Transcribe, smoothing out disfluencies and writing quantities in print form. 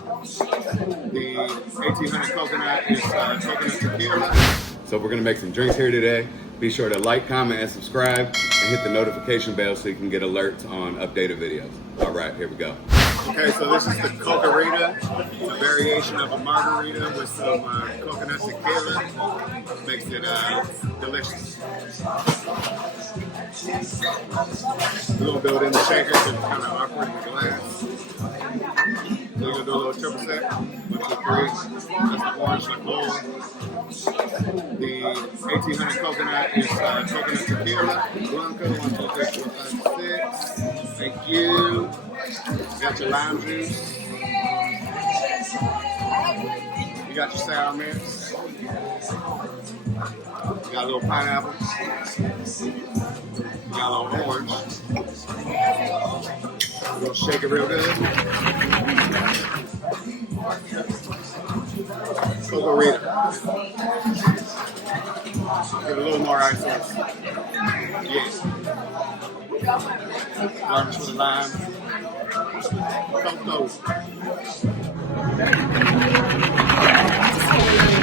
The 1800 coconut is Coconut Tequila. So we're gonna make some drinks here today. Be sure to like, comment, and subscribe, and hit the notification bell so you can get alerts on updated videos. All right, here we go. Okay, so this is the Rita, a variation of a margarita with some coconut tequila. Makes it delicious. We're gonna build in the shaker because it's kind of awkward in the glass. So we're gonna do a little triple sec. 1, 2, 3. That's the orange liqueur. The 1800 coconut is Coconut Tequila Blanco. 1, 2, 3, 4, 5, 6. Thank you. Got your lime juice. You got your sour mix. You got a little pineapple. You got a little orange. We're gonna shake it real good. Rita. Get a little more ice on it. Yeah. Garnish with a lime. Coconut.